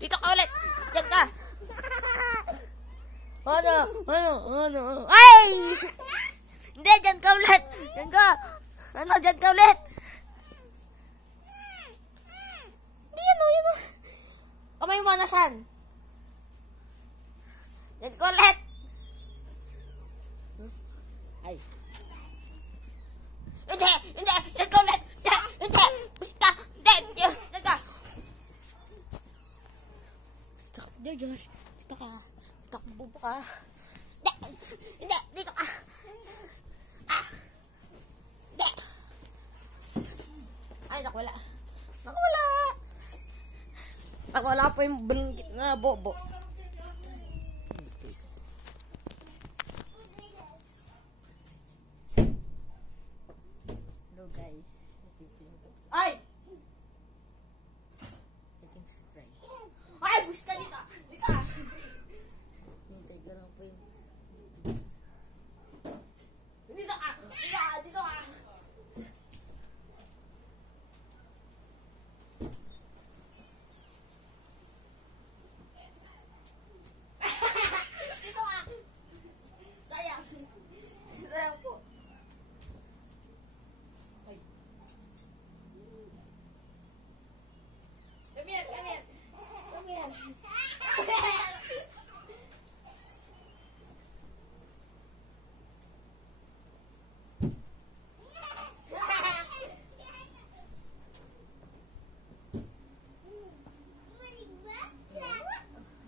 Dito ka ulit. Diyan ka. Ano? Ay! Hindi, diyan ka ulit. Diyan ka. Diyan ka ulit. Hindi, yan o. Kamay mo, nasan? Diyan ka ulit. Ay. Hindi. Diyan ka ulit. Hindi. Diyan ka. Diyos. Dito ka. Takbo ka. Hindi. Dito ka. Hindi. Ay, nakwala. Nakwala pa yung banggit na bobo. Hello guys. Ay! Ay! Bush ka dito! Dito! Hintay ka lang po yun. Dito ka! Dito ka! Dito ka! Sayang! Sayang po. Ay. Come here!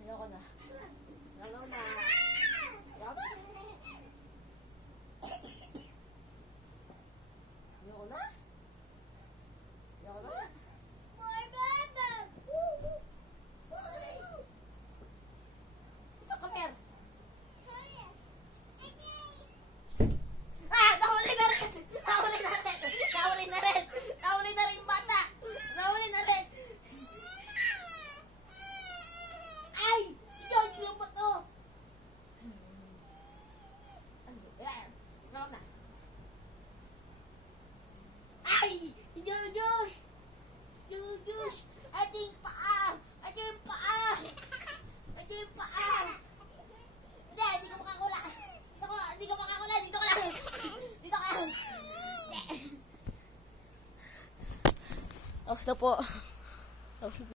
Ayoko na. Diyos! Ating paa! Hindi ko makakula! Dito ka lang! Oh, ito po.